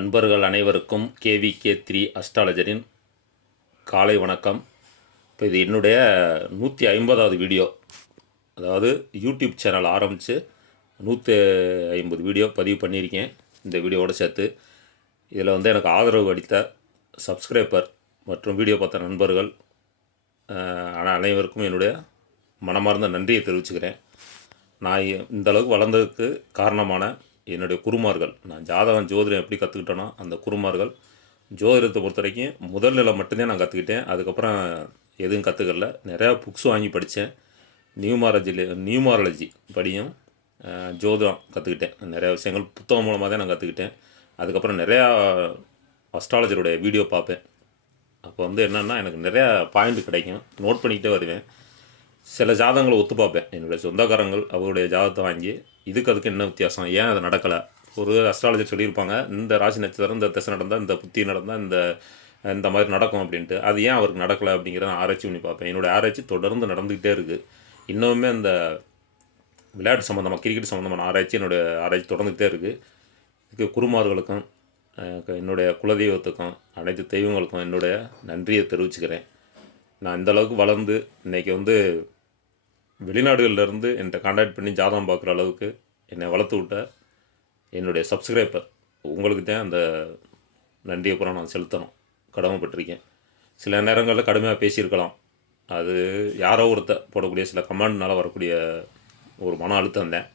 நண்பர்கள் அனைவருக்கும் KVK3 அஸ்ட்ராலஜரின் காலை வணக்கம். இப்போ இது என்னுடைய 150வது வீடியோ. அதாவது யூடியூப் சேனல் ஆரம்பித்து 150 வீடியோ பதிவு பண்ணியிருக்கேன் இந்த வீடியோவோடு சேர்த்து. இதில் எனக்கு ஆதரவு அளித்த சப்ஸ்கிரைபர் மற்றும் வீடியோ பார்த்த நண்பர்கள் அனைவருக்கும் என்னுடைய மனமார்ந்த நன்றியை தெரிவிச்சுக்கிறேன். நான் இந்தளவுக்கு வளர்ந்ததுக்கு காரணமான என்னுடைய குருமார்கள், நான் ஜாதகம் ஜோதிடம் எப்படி கற்றுக்கிட்டேனோ அந்த குருமார்கள். ஜோதிடத்தை பொறுத்த வரைக்கும் முதல் நிலை மட்டும்தான் நான் கற்றுக்கிட்டேன். அதுக்கப்புறம் எதுவும் கற்றுக்கல. நிறையா புக்ஸ் வாங்கி படித்தேன். நியூமாரலஜி படியும் ஜோதிடம் கற்றுக்கிட்டேன். நிறையா விஷயங்கள் புத்தகம் மூலமாக தான் நான் கற்றுக்கிட்டேன். அதுக்கப்புறம் நிறையா அஸ்ட்ராலஜருடைய வீடியோ பார்ப்பேன். அப்போ என்னென்னா எனக்கு நிறையா பாயிண்ட் கிடைக்கும், நோட் பண்ணிக்கிட்டே வருவேன். சில ஜாதகங்களை ஒத்து பார்ப்பேன். என்னுடைய சொந்தக்காரங்கள் அவருடைய ஜாதகத்தை வாங்கி அதுக்கு என்ன வித்தியாசம், ஏன் அது நடக்கலை, ஒரு அஸ்ட்ராலஜர் சொல்லியிருப்பாங்க இந்த ராசி நட்சத்திரம் இந்த திசை நடந்தால் இந்த புத்தி நடந்தால் இந்த மாதிரி நடக்கும் அப்படின்ட்டு. அது ஏன் அவருக்கு நடக்கலை அப்படிங்கிறத ஆராய்ச்சி பண்ணி பார்ப்பேன். என்னுடைய ஆராய்ச்சி தொடர்ந்து நடந்துக்கிட்டே இருக்குது. இன்னுமே அந்த விளையாட்டு சம்மந்தமாக கிரிக்கெட் சம்மந்தமான ஆராய்ச்சி என்னுடைய ஆராய்ச்சி தொடர்ந்துக்கிட்டே இருக்குது. இதுக்கு குருமார்களுக்கும் என்னுடைய குலதெய்வத்துக்கும் அனைத்து தெய்வங்களுக்கும் என்னுடைய நன்றியை தெரிவிச்சுக்கிறேன். நான் இந்தளவுக்கு வளர்ந்து இன்றைக்கி வெளிநாடுகளிலேருந்து என்கிட்ட கான்டாக்ட் பண்ணி ஜாதகம் பார்க்குற அளவுக்கு என்னை வளர்த்து விட்ட என்னுடைய சப்ஸ்கிரைபர் உங்களுக்கு தான் அந்த நன்றியை பூரா நான் செலுத்தணும், கடமைப்பட்டிருக்கேன். சில நேரங்களில் கடுமையாக பேசியிருக்கலாம். அது யாரோ ஒருத்தர் போடக்கூடிய சில கமெண்ட்னால் வரக்கூடிய ஒரு மன அழுத்தம் தான்.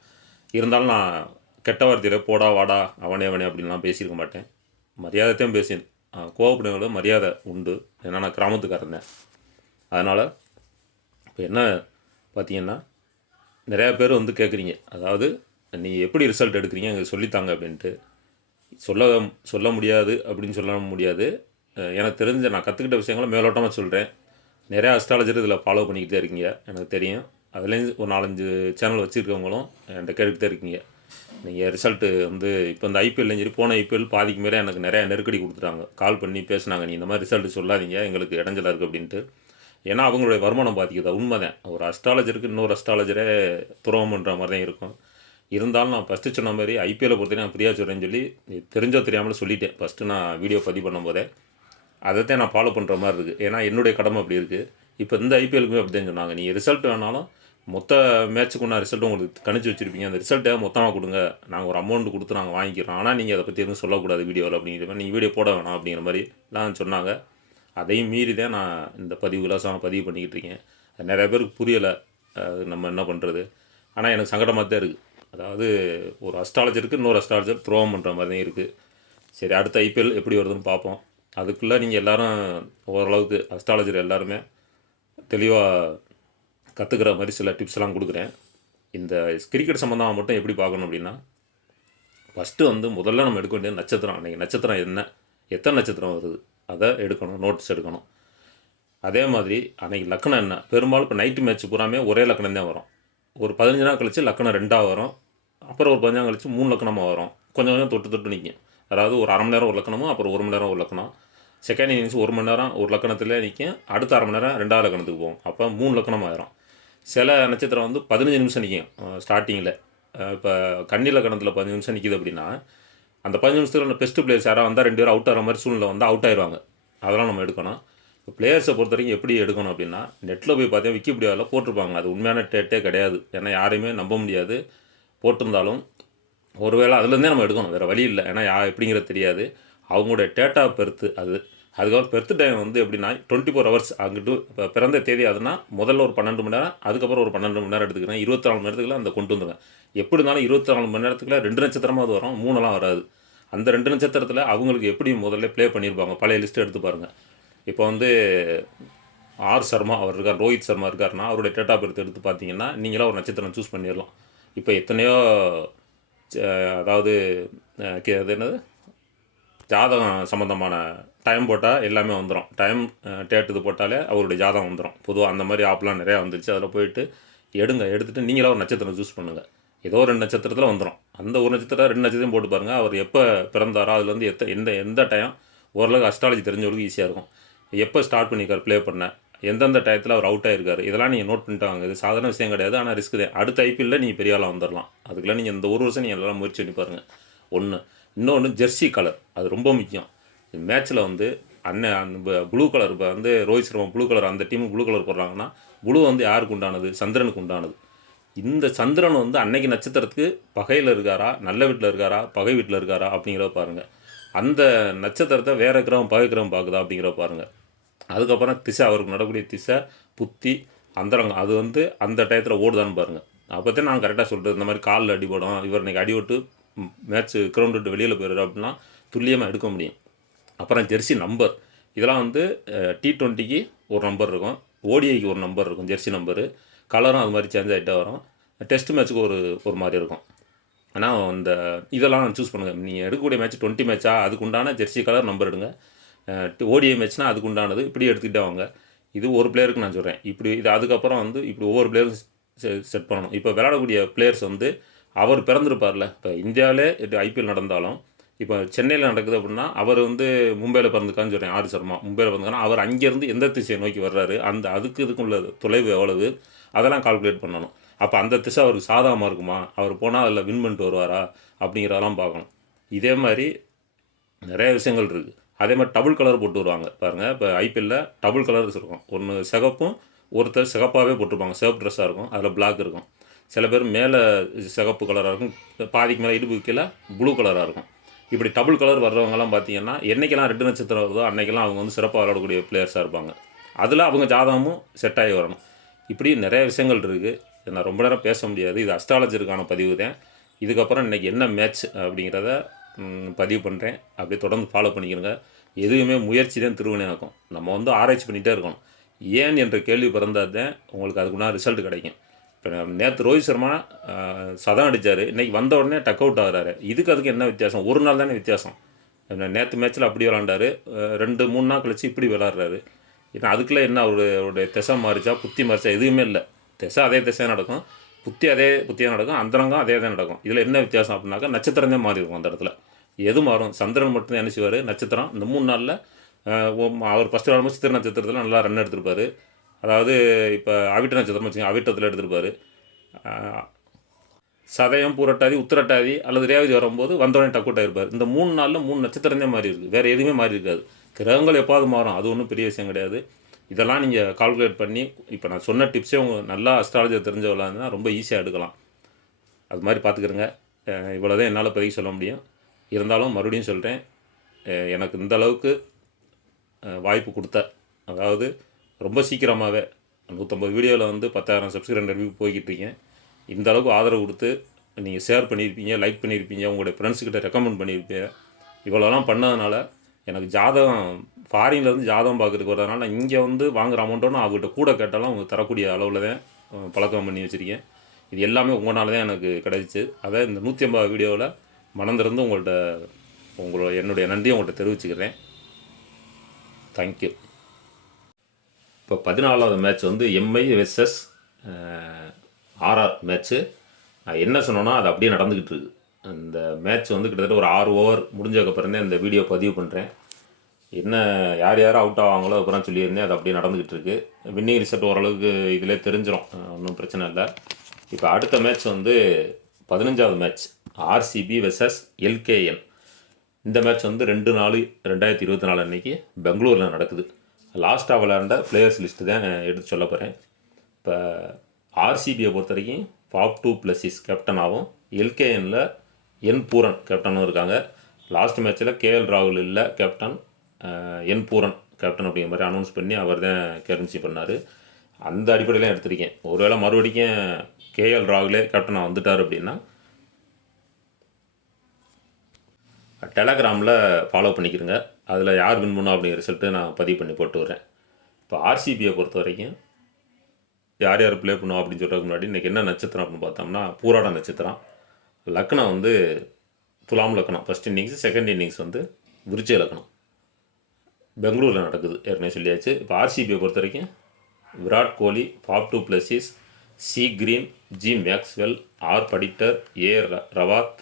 இருந்தாலும் நான் கெட்ட வார்த்தையில் போடா வாடா அவனே அப்படின்லாம் பேசியிருக்க மாட்டேன். மரியாதைத்தையும் பேசினேன். கோவப்படுறவங்கள மரியாதை உண்டு. ஏன்னா நான் கிராமத்துக்காரன் தான். அதனால் இப்போ என்ன பார்த்தீங்கன்னா, நிறையா பேர் கேட்குறீங்க, அதாவது நீங்கள் எப்படி ரிசல்ட் எடுக்கிறீங்க எங்களுக்கு சொல்லித்தாங்க அப்படின்ட்டு. சொல்ல முடியாது அப்படின்னு சொல்ல முடியாது. எனக்கு தெரிஞ்ச நான் கற்றுக்கிட்ட விஷயங்களை மேலோட்டமாக சொல்கிறேன். நிறையா அஸ்ட்ராலஜர் இதில் ஃபாலோ பண்ணிக்கிட்டே இருக்கீங்க, எனக்கு தெரியும். அதுலேயும் ஒரு 4-5 சேனல் வச்சுருக்கவங்களும் என்கிட்ட கேட்டுக்கிட்டே இருக்கீங்க. நீங்கள் ரிசல்ட்டு இப்போ இந்த ஐபிஎல்லையும் சரி, போன ஐபிஎல் பாதிக்கு மேலே எனக்கு நிறையா நெருக்கடி கொடுத்துட்டாங்க. கால் பண்ணி பேசுனாங்க, நீ இந்த மாதிரி ரிசல்ட்டு சொல்லாதீங்க எங்களுக்கு இடைஞ்சலாக இருக்குது அப்படின்ட்டு. ஏன்னா அவங்களுடைய வருமானம் பாதிக்குது. உண்மை தான். ஒரு அஸ்ட்ராலஜருக்கு இன்னொரு அஸ்ட்ராலஜரே துரோகம் பண்ணுற மாதிரி தான் இருக்கும். இருந்தாலும் நான் ஃபஸ்ட்டு சொன்ன மாதிரி ஐபிஎல்லை பொறுத்தவரை நான் ஃப்ரீயாக சொல்கிறேன்னு சொல்லி தெரிஞ்சோ தெரியாமல் சொல்லிட்டேன். ஃபஸ்ட்டு நான் வீடியோ பதிவு பண்ணும்போதே அதைத்தான் நான் ஃபாலோ பண்ணுற மாதிரி இருக்குது. ஏன்னா என்னுடைய கடமை அப்படி இருக்குது. இப்போ இந்த ஐபிஎலுக்குமே அப்படி தான் சொன்னாங்க, நீங்கள் ரிசல்ட் வேணாலும் மொத்த மேட்ச்சுக்கு நான் ரிசல்ட்டு உங்களுக்கு கணிச்சு வச்சுருப்பீங்க, அந்த ரிசல்ட்டை மொத்தமாக கொடுங்க, நாங்கள் ஒரு அமௌண்ட் கொடுத்து நாங்கள் வாங்கிக்கிறோம், ஆனால் நீங்கள் அதை பற்றி எதுவும் சொல்லக்கூடாது வீடியோவில் அப்படிங்கிற மாதிரி, நீங்கள் வீடியோ போட வேணாம் அப்படிங்கிற மாதிரிலாம் சொன்னாங்க. அதையும் மீறி தான் நான் இந்த இலவசமாக பதிவு பண்ணிக்கிட்டு இருக்கேன். நிறைய பேருக்கு புரியலை, நம்ம என்ன பண்ணுறது. ஆனால் எனக்கு சங்கடமாக தான் இருக்குது. அதாவது ஒரு அஸ்ட்ராலஜருக்கு இன்னொரு அஸ்ட்ராலஜர் துரோகம் பண்ணுற மாதிரி தான் இருக்குது. சரி, அடுத்த ஐபிஎல் எப்படி வருதுன்னு பார்ப்போம். அதுக்குள்ளே நீங்கள் எல்லோரும் ஓரளவுக்கு அஸ்ட்ராலஜர் எல்லாருமே தெளிவாக கற்றுக்கிற மாதிரி சில டிப்ஸ்லாம் கொடுக்குறேன். இந்த கிரிக்கெட் சம்மந்தமாக மட்டும் எப்படி பார்க்கணும் அப்படின்னா, ஃபஸ்ட்டு முதல்ல நம்ம எடுக்க வேண்டியது நட்சத்திரம். அன்றைக்கி நட்சத்திரம் என்ன, எத்தனை நட்சத்திரம் வருது அதை எடுக்கணும், நோட்ஸ் எடுக்கணும். அதே மாதிரி அன்றைக்கி லக்கணம் என்ன. பெரும்பாலும் இப்போ நைட்டு மேட்ச் பூராமே ஒரே லக்கணம் தான் வரும். ஒரு 15 நாள் கழித்து லக்கணம் 2ஆக வரும். அப்புறம் ஒரு 15 நாள் கழித்து 3 லக்கணமாக வரும். கொஞ்சம் கொஞ்சம் தொட்டு நிற்கும். அதாவது ஒரு 1/2 மணி நேரம் ஒரு லக்கணமும், அப்புறம் 1 மணி நேரம் ஒரு லக்கணம். செகண்ட் இன்னிங்ஸ் 1 மணி நேரம் ஒரு லக்கணத்தில் நிற்கும். அடுத்த 1/2 மணி நேரம் 2ஆவது லக்கணத்துக்கு போகும். அப்போ 3 லக்கணம் ஆயிரும். சில நட்சத்திரம் 15 நிமிஷம் நிற்கும் ஸ்டார்டிங்கில். இப்போ கன்னி லக்கணத்தில் 15 நிமிஷம் நிற்கிது அப்படின்னா, அந்த 15 நிமிஷத்தில் பெஸ்ட் பிளேயர்ஸ் யாராவது வந்தால் 2 பேரும் அவுட் ஆகிற மாதிரி சூழ்நிலை அவுட் ஆயிடுவாங்க. அதெல்லாம் நம்ம எடுக்கணும். இப்போ பிளேயர்ஸை பொறுத்த வரைக்கும் எப்படி எடுக்கணும் அப்படின்னா, நெட்டில் போய் பார்த்தா விக்கிபீடியாவில் போட்டிருப்பாங்க. அது உண்மையான டேட்டே கிடையாது. ஏன்னா யாரையுமே நம்ப முடியாது. போட்டிருந்தாலும் ஒருவேளை அதுலேருந்தே நம்ம எடுக்கணும், வேறு வழி இல்லை. ஏன்னா எப்படிங்கிறது தெரியாது. அவங்களுடைய டேட்டா பெருத்து அதுக்கப்புறம் பெர்த் டைம் எப்படின்னா 24 ஹவர்ஸ் அங்கிட்டு. இப்போ பிறந்த தேதி அதுனா முதல்ல ஒரு 12 மணி நேரம், அதுக்கப்புறம் ஒரு 12 மணி நேரம் எடுத்துக்கிறேன். 24 மணி நேரத்துக்குள்ள அந்த கொண்டு வந்துடுவேன். எப்படி இருந்தாலும் 24 மணி நேரத்துக்குள்ள 2 நட்சத்திரமாவது வரும், 3 வராது. அந்த 2 நட்சத்திரத்தில் அவங்களுக்கு எப்படி முதல்ல ப்ளே பண்ணியிருப்பாங்க, பழைய லிஸ்ட்டு எடுத்து பாருங்கள். இப்போ ஆர் சர்மா அவர் இருக்கார், ரோஹித் சர்மா இருக்காருன்னா அவருடைய டேட் ஆஃப் பர்த் எடுத்து பார்த்தீங்கன்னா நீங்களாம் ஒரு நட்சத்திரம் சூஸ் பண்ணிடலாம். இப்போ எத்தனையோ அதாவது அது என்னது ஜாதகம் சம்மந்தமான டைம் போட்டால் எல்லாமே வந்துடும். டைம் டேட் இது போட்டாலே அவருடைய ஜாதகம் வந்துடும். பொதுவாக அந்த மாதிரி ஆப்லாம் நிறையா வந்துருச்சு. அதில் போயிட்டு எடுத்துகிட்டு நீங்களாக ஒரு நட்சத்திரம் சூஸ் பண்ணுங்கள். ஏதோ 2 நட்சத்திரத்தில் வந்துடும். அந்த ஒரு நட்சத்திரம் 2 நட்சத்திரம் போட்டு பாருங்கள். அவர் எப்போ பிறந்தாரோ அதுலேருந்து எந்த டைம் ஓரளவுக்கு அஸ்ட்ராலஜி தெரிஞ்சவங்களுக்கு ஈஸியாக இருக்கும். எப்போ ஸ்டார்ட் பண்ணியிருக்கார் ப்ளே பண்ண, எந்தெந்த டயத்தில் அவர் அவுட் ஆகிருக்காரு, இதெல்லாம் நீங்கள் நோட் பண்ணிட்டு வாங்க. இது சாதாரண விஷயம் கிடையாது, ஆனால் ரிஸ்க் தான். அடுத்த ஐபிஎல்லில் நீங்கள் பெரிய ஆளாக வந்துடலாம். அதுக்கெல்லாம் நீங்கள் இந்த ஒரு வருஷம் நீங்கள் எல்லாம் முயற்சி பண்ணி பாருங்கள். 1 இன்னொன்று ஜெர்சி கலர், அது ரொம்ப முக்கியம். மேட்ச்சில் வந்து அண்ணன் அந்த ப்ளூ கலர், இப்போ வந்து ரோஹித் சர்மா ப்ளூ கலர், அந்த டீமுக்கு ப்ளூ கலர் போடுறாங்கன்னா ப்ளூ வந்து யாருக்கு உண்டானது? சந்திரனுக்கு உண்டானது. இந்த சந்திரன் வந்து அன்னைக்கு நட்சத்திரத்துக்கு பகையில் இருக்காரா, நல்ல வீட்டில் இருக்காரா, பகை வீட்டில் இருக்காரா அப்படிங்கிறத பாருங்கள். அந்த நட்சத்திரத்தை வேற கிரகம் பகை கிரகம் பார்க்குதா அப்படிங்கிறத பாருங்கள். அதுக்கப்புறம் திசை, அவருக்கு நடக்கூடிய திசை, புத்தி, அந்தரங்கம், அது வந்து அந்த டயத்தில் ஓடுதான்னு பாருங்கள். அப்போ தான் நான் கரெக்டாக சொல்கிறது. இந்த மாதிரி காலில் அடிபடும், இவர் இன்றைக்கி அடிபட்டு மேட்ச்சு கிரவுண்ட் விட்டு வெளியில் போயிடுறாரு அப்படின்னா துல்லியமாக எடுக்க முடியும். அப்புறம் ஜெர்சி நம்பர், இதெல்லாம் வந்து T20க்கு ஒரு நம்பர் இருக்கும், ஓடிஐக்கு ஒரு நம்பர் இருக்கும், ஜெர்சி நம்பரு. கலரும் அது மாதிரி சேஞ்ச் ஆகிட்டே வரும். டெஸ்ட் மேட்ச்சுக்கு ஒரு மாதிரி இருக்கும். ஆனால் இந்த இதெல்லாம் சூஸ் பண்ணுங்கள். நீங்கள் எடுக்கக்கூடிய மேட்ச் 20 மேட்ச்சா, அதுக்கு உண்டான ஜெர்சி கலர் நம்பர் எடுங்க. ஓடிஐ மேட்ச்னால் அதுக்கு உண்டானது இப்படி எடுத்துக்கிட்டே வாங்க. இது ஒரு பிளேயருக்கு நான் சொல்கிறேன். இப்படி இது அதுக்கப்புறம் வந்து இப்படி ஒவ்வொரு பிளேயரும் செட் பண்ணணும். இப்போ விளையாடக்கூடிய பிளேயர்ஸ் வந்து அவர் பிறந்திருப்பார்ல. இப்போ இந்தியாவிலே ஐபிஎல் நடந்தாலும், இப்போ சென்னையில் நடக்குது அப்படின்னா அவர் வந்து மும்பையில் பிறந்துக்கான்னு சொல்கிறேன். ஆர் சர்மா மும்பையில் பிறந்துக்கானா, அவர் அங்கேருந்து எந்த திசையை நோக்கி வர்றாரு, அந்த இதுக்குள்ள தொலைவு எவ்வளவு, அதெல்லாம் கால்குலேட் பண்ணணும். அப்போ அந்த திசை அவருக்கு சாதகமாக இருக்குமா, அவர் போனால் அதில் வின் பண்ணிட்டு வருவாரா அப்படிங்கிறதெல்லாம் பார்க்கணும். இதே மாதிரி நிறைய விஷயங்கள் இருக்குது. அதே மாதிரி டபுள் கலர் போட்டு வருவாங்க பாருங்கள். இப்போ ஐபிஎல்லில் டபுள் கலர்ஸ் இருக்கும். ஒன்று சிகப்பும், ஒருத்தர் சிகப்பாகவே போட்டிருப்பாங்க, சிவப்பு ட்ரெஸ்ஸாக இருக்கும், அதில் பிளாக் இருக்கும். சில பேர் மேலே சிகப்பு கலராக இருக்கும், பாதிக்கு மேலே இடுப்பு கீழே ப்ளூ கலராக இருக்கும். இப்படி டபுள் கலர் வர்றவங்கலாம் பார்த்தீங்கன்னா, என்றைக்கெல்லாம் ரெட்டு நட்சத்திரம் வருதோ அன்றைக்கெல்லாம் அவங்க வந்து சிறப்பாக விளையாடக்கூடிய பிளேயர்ஸாக இருப்பாங்க. அதில் அவங்க ஜாதகமும் செட் ஆகி வரணும். இப்படி நிறைய விஷயங்கள் இருக்குது. நான் ரொம்ப நேரம் பேச முடியாது. இது அஸ்ட்ராலஜருக்கான பதிவு தான். இதுக்கப்புறம் இன்றைக்கி என்ன மேட்ச் அப்படிங்கிறத பதிவு பண்ணுறேன். அப்படியே தொடர்ந்து ஃபாலோ பண்ணிக்கிறங்க. எதுவுமே முயற்சி தான் திருவினையாக்கும். நம்ம வந்து ஆராய்ச்சி பண்ணிகிட்டே இருக்கணும். ஏன் என்ற கேள்வி பிறந்தால் தான் உங்களுக்கு அதுக்குன்னா ரிசல்ட் கிடைக்கும். இப்போ நேற்று ரோஹித் சர்மா சதம் அடித்தார், இன்றைக்கி வந்த உடனே டக் அவுட் ஆகிறாரு. அதுக்கு என்ன வித்தியாசம்? ஒரு நாள் தானே வித்தியாசம். நேற்று மேட்ச்சில் அப்படி விளாண்டாரு, 2-3 நாள் கழிச்சு இப்படி விளாட்றாரு. ஏன்னா அதுக்குள்ளே என்ன அவருடைய திசை மாறிச்சா, புத்தி மாறிச்சா? எதுவுமே இல்லை. திசை அதே திசையாக நடக்கும், புத்தி அதே புத்தியாக நடக்கும், அந்தரங்கம் அதே தான் நடக்கும். இதில் என்ன வித்தியாசம் அப்படின்னாக்கா நட்சத்திரம் தான் மாறி இருக்கும். அந்த இடத்துல எது மாறும்? சந்திரன் மட்டும்தான் என்ன செய்வார், நட்சத்திரம். இந்த 3 நாளில் அவர் ஃபஸ்ட்டு விளாடும்போது சித்திர நட்சத்திரத்தில் நல்லா ரன் எடுத்திருப்பார். அதாவது இப்போ அவிட்ட நட்சத்திரம் வச்சுங்க, அவிட்டத்தில் எடுத்திருப்பார். சதயம், பூரட்டாதி, உத்திரட்டாதி அல்லது ரேவதி வரும்போது வந்தோடனே டக் அவுட் ஆகிருப்பார். இந்த 3 நாளில் 3 நட்சத்திரம் தான் மாறி இருக்குது, வேறு எதுவுமே மாறி இருக்காது. கிரகங்கள் எப்பாவது மாறும், அது ஒன்றும் பெரிய விஷயம் கிடையாது. இதெல்லாம் நீங்கள் கால்குலேட் பண்ணி, இப்போ நான் சொன்ன டிப்ஸே உங்களுக்கு நல்லா அஸ்ட்ராலஜி தெரிஞ்சவங்களாக ரொம்ப ஈஸியாக எடுக்கலாம். அது மாதிரி பார்த்துக்கிறங்க. இவ்வளோதான் என்னால் பதிவு சொல்ல முடியும். இருந்தாலும் மறுபடியும் சொல்கிறேன், எனக்கு இந்த அளவுக்கு வாய்ப்பு கொடுத்த, அதாவது ரொம்ப சீக்கிரமாகவே 150 வீடியோவில் வந்து 10,000 சப்ஸ்கிரைபர் வியூ போய்கிட்டு இருக்கேன். இந்த அளவுக்கு ஆதரவு கொடுத்து நீங்கள் ஷேர் பண்ணியிருப்பீங்க, லைக் பண்ணியிருப்பீங்க, உங்களுடைய ஃப்ரெண்ட்ஸுக்கிட்ட ரெக்கமெண்ட் பண்ணியிருப்பீங்க. இவ்வளோலாம் பண்ணதுனால எனக்கு ஜாதகம் ஃபாரின்லேருந்து ஜாதகம் பார்க்குறதுக்கு வரதுனால இங்கே வந்து வாங்குகிற அமௌண்ட்டோன்னு அவங்ககிட்ட கூட கேட்டாலும் அவங்க தரக்கூடிய அளவில் தான் பழக்கம் பண்ணி வச்சுருக்கேன். இது எல்லாமே உங்களால் தான் எனக்கு கிடைச்சிச்சு. அதை இந்த 150 வீடியோவில் மனந்திறந்து உங்களோட என்னுடைய நன்றியை உங்கள்கிட்ட தெரிவிச்சுக்கிறேன். தேங்க்யூ. இப்போ 14வது மேட்ச் வந்து எம்ஐ வெர்சஸ் ஆர்ஆர் மேட்ச்சு. நான் என்ன சொன்னோன்னா அது அப்படியே நடந்துக்கிட்டு இருக்குது. அந்த மேட்ச் வந்து கிட்டத்தட்ட ஒரு 6 ஓவர் முடிஞ்சதுக்கப்புறம் தான் இந்த வீடியோ பதிவு பண்ணுறேன். என்ன யார் யாரும் அவுட் ஆவாங்களோ அப்புறம் சொல்லியிருந்தேன், அது அப்படியே நடந்துக்கிட்டு இருக்குது. வின்னிங் ரிசல்ட் ஓரளவுக்கு இதிலே தெரிஞ்சிடும், ஒன்றும் பிரச்சனை இல்லை. இப்போ அடுத்த மேட்ச் வந்து 15வது மேட்ச் ஆர்சிபி வெர்சஸ் எல்கேஎன். இந்த மேட்ச் வந்து 2/4/2024 அன்றைக்கி பெங்களூரில் நடக்குது. லாஸ்ட்டாக விளையாண்ட பிளேயர்ஸ் லிஸ்ட்டு தான் எடுத்து சொல்ல போகிறேன். இப்போ ஆர்சிபியை பொறுத்த வரைக்கும் ஃபாப் டூ பிளஸிஸ் கேப்டனாகவும், எல்கேஎனில் என் பூரன் கேப்டனும் இருக்காங்க. லாஸ்ட் மேட்ச்சில் கேஎல் ராகுல் இல்லை கேப்டன், என் பூரன் கேப்டன் அப்படிங்கிற மாதிரி அனௌன்ஸ் பண்ணி அவர் தான் கேப்டன்சி பண்ணார். அந்த அடிப்படையில் எடுத்திருக்கேன். ஒருவேளை மறுபடியும் கேஎல் ராகுலே கேப்டனாக வந்துட்டார் அப்படின்னா டெலகிராமில் ஃபாலோ பண்ணிக்கிறங்க. அதில் யார் வின் பண்ணோம் அப்படிங்கிற ரிசல்ட்டு நான் பதிவு பண்ணி போட்டு வரேன். இப்போ ஆர்சிபியை பொறுத்த வரைக்கும் யார் யார் ப்ளே பண்ணுவோம் அப்படின்னு சொல்கிறதுக்கு முன்னாடி இன்றைக்கி என்ன நட்சத்திரம் அப்படின்னு பார்த்தோம்னா பூராட நட்சத்திரம். லக்னம் வந்து துலாம் லக்னம். ஃபஸ்ட் இன்னிங்ஸ், செகண்ட் இன்னிங்ஸ் வந்து விருச்சிக லக்னம். பெங்களூரில் நடக்குது, ஏற்கனவே சொல்லியாச்சு. இப்போ ஆர்சிபியை பொறுத்த வரைக்கும் Virat Kohli, Faf du Plessis, C Green, G Maxwell, R Patidar, A Rawat,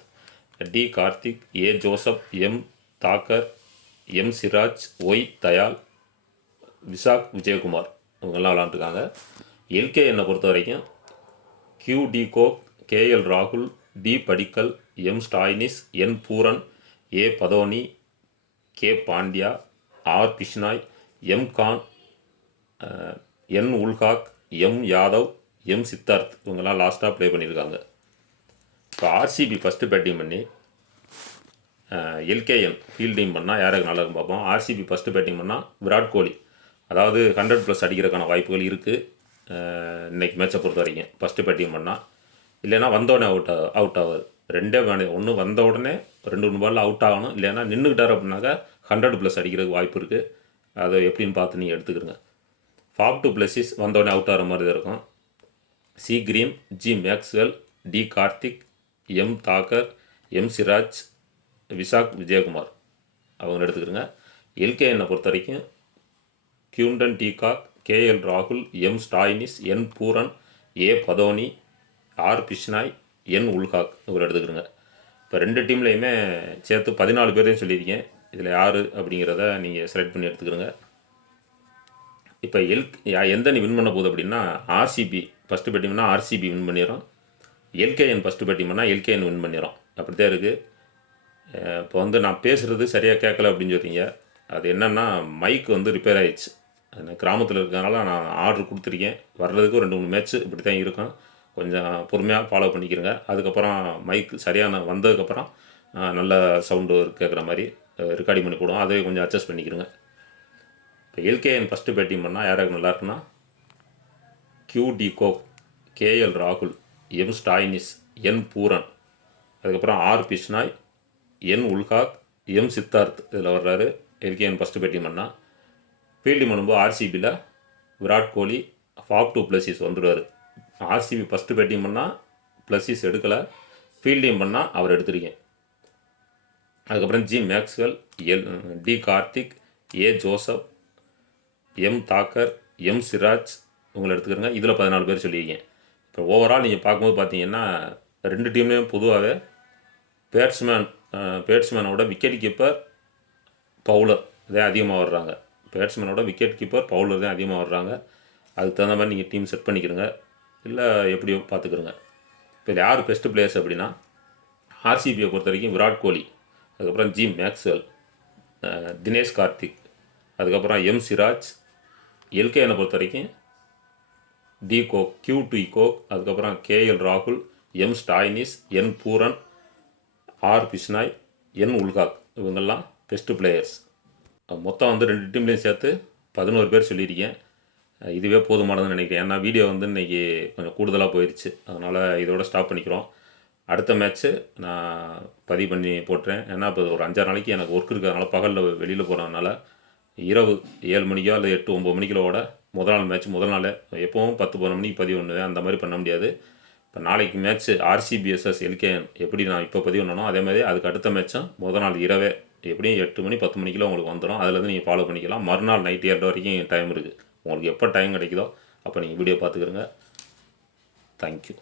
D Karthik, A Joseph, M Thakur, M Siraj, Y Dayal, Vishak Vijaykumar, இவங்கெல்லாம் விளாண்டுருக்காங்க. எல்கேஎன்னை பொறுத்த வரைக்கும் கியூ டி கோக், கேஎல் ராகுல், D Padikkal, M Stoinis, N Pooran, A Badoni, K Pandya, R Bishnoi, M Khan, N Ulhaq, M Yadav, M Siddharth இவங்கெல்லாம் லாஸ்ட்டாக play பண்ணியிருக்காங்க. இப்போ ஆர்சிபி ஃபஸ்ட்டு பேட்டிங் பண்ணி எல்கேஎன் ஃபீல்டிங் பண்ணால் யாருக்கு நல்லா இருக்கும் பார்ப்போம். ஆர்சிபி ஃபஸ்ட்டு பேட்டிங் பண்ணால் விராட் கோலி, அதாவது 100+ அடிக்கிறதுக்கான வாய்ப்புகள் இருக்குது இன்றைக்கி மேட்சை பொறுத்த வரைக்கும். ஃபஸ்ட்டு பேட்டிங் பண்ணால் இல்லைன்னா வந்தோடனே அவுட் ஆகாது. ரெண்டே ஒன்று வந்த உடனே 2-3 பாலில் அவுட் ஆகணும். இல்லைன்னா நின்றுக்கிட்டார் அப்படின்னாக்கா 100+ அடிக்கிறதுக்கு வாய்ப்பு இருக்குது. அதை எப்படின்னு பார்த்து நீங்கள் எடுத்துக்கிறங்க. ஃபாப் டு பிளஸிஸ் வந்தோடனே அவுட் ஆகிற மாதிரி தான் இருக்கும். C Green, G Maxwell, D Karthik, M Thakur, M Siraj, Vyshak Vijaykumar அவங்க எடுத்துக்கிறங்க. எல்கேஎன்னை பொறுத்த வரைக்கும் கியூண்டன் டீகாக், கேஎல் ராகுல், M Stoinis, N Pooran, A Badoni, R Bishnoi, N Ul Haq இவர் எடுத்துக்கிறங்க. இப்போ 2 டீம்லேயுமே சேர்த்து 14 பேரையும் சொல்லியிருக்கேன். இதில் யார் அப்படிங்கிறத நீங்கள் செலக்ட் பண்ணி எடுத்துக்கிறங்க. இப்போ எந்த அணி வின் பண்ண போகுது அப்படின்னா ஆர்சிபி ஃபஸ்ட்டு பேட்டிங் பண்ணால் ஆர்சிபி வின் பண்ணிடும். எல்கேஎன் ஃபஸ்ட்டு பேட்டிங் பண்ணால் எல்கேஎன் வின் பண்ணிடும். அப்படி தான் இருக்குது. இப்போ நான் பேசுகிறது சரியாக கேட்கல அப்படின்னு சொல்கிறீங்க. அது என்னென்னா மைக் ரிப்பேர் ஆகிடுச்சு. கிராமத்தில் இருக்கிறதுனால நான் ஆர்டர் கொடுத்துருக்கேன். வர்றதுக்கு 2-3 மேட்ச்சு இப்படி தான் இருக்கும். கொஞ்சம் பொறுமையாக ஃபாலோ பண்ணிக்கிறங்க. அதுக்கப்புறம் மைக் சரியான வந்ததுக்கப்புறம் நல்ல சவுண்டு கேட்குற மாதிரி ரெக்கார்டிங் பண்ணி போடுவோம். அதை கொஞ்சம் அட்ஜஸ்ட் பண்ணிக்கிறங்க. இப்போ எல்கேஎன் ஃபஸ்ட்டு பேட்டிங் பண்ணால் யாராவது நல்லா இருக்குன்னா கியூ டி கோக், கேஎல் ராகுல், எம் ஸ்டாயினிஸ், என் பூரன், அதுக்கப்புறம் R Bishnoi, N Ulhaq, M Siddharth இதில் வர்றாரு. எல்கேஎன் ஃபஸ்ட்டு பேட்டிங் பண்ணால் ஃபீல்டிங் பண்ணும்போது ஆர்சிபியில் Virat Kohli, Faf du Plessis வந்துடுவார். ஆர்சிபி ஃபஸ்ட்டு பேட்டிங் பண்ணால் பிளஸிஸ் எடுக்கலை, ஃபீல்டிங் பண்ணால் அவர் எடுத்துருக்கேன். அதுக்கப்புறம் G Maxwell, D Karthik, A Joseph, M Thakur, M Siraj உங்களை எடுத்துக்கிறங்க. இதில் 14 பேர் சொல்லியிருக்கேன். இப்போ ஓவரால் நீங்கள் பார்க்கும்போது பார்த்தீங்கன்னா 2 டீம்லேயும் பொதுவாகவே பேட்ஸ்மேனோட விக்கெட் கீப்பர், பவுலர் தான் அதிகமாக வர்றாங்க. பேட்ஸ்மேனோட விக்கெட் கீப்பர், பவுலர் தான் அதிகமாக வர்றாங்க. அதுக்கு தகுந்த மாதிரி நீங்கள் டீம் செட் பண்ணிக்கிறங்க, இல்லை எப்படியோ பார்த்துக்கிறங்க. இப்போ யார் பெஸ்ட்டு பிளேயர்ஸ் அப்படின்னா ஆர்சிபியை பொறுத்த வரைக்கும் விராட் கோலி, அதுக்கப்புறம் ஜி மேக்ஸ்வெல், தினேஷ் கார்த்திக், அதுக்கப்புறம் எம் சிராஜ். எல்கேஎனை பொறுத்த வரைக்கும் de Kock, Q de Kock, அதுக்கப்புறம் கேஎல் ராகுல், M Stoinis, N Pooran, R Bishnoi, N Ul Haq இவங்கெல்லாம் பெஸ்ட்டு பிளேயர்ஸ். மொத்தம் 2 டீம்லேயும் சேர்த்து 11 பேர் சொல்லியிருக்கேன். இதுவே போதுமானதுன்னு நினைக்கிறேன். ஏன்னா வீடியோ இன்றைக்கி கொஞ்சம் கூடுதலாக போயிடுச்சு. அதனால் இதோட ஸ்டாப் பண்ணிக்கிறோம். அடுத்த மேட்ச்சு நான் பதிவு பண்ணி போட்டுறேன். ஏன்னா இப்போ ஒரு 5-6 நாளைக்கு எனக்கு ஒர்க் இருக்கிறதுனால பகலில் வெளியில் போகிறதுனால இரவு 7 மணிக்கோ இல்லை 8-9 மணிக்கோட முதல் நாள் மேட்ச் முதல் நாள் எப்போவும் 10-11 மணிக்கு பதிவு பண்ணுவேன். அந்த மாதிரி பண்ண முடியாது. இப்போ நாளைக்கு மேட்ச்சு ஆர்சிபி vs எல்கேஎன் எப்படி நான் இப்போ பதிவு பண்ணணும், அதே மாதிரி அதுக்கு அடுத்த மேட்சும் முதல் நாள் இரவே எப்படியும் 8 மணி 10 மணிக்கெலாம் உங்களுக்கு வந்துடும். அதில் நீங்கள் ஃபாலோ பண்ணிக்கலாம். மறுநாள் நைட் 7 வரைக்கும் டைம் இருக்குது. உங்களுக்கு எப்போ டைம் கிடைக்குதோ அப்போ நீங்கள் வீடியோ பார்த்துக்கிறங்க. தேங்க்யூ.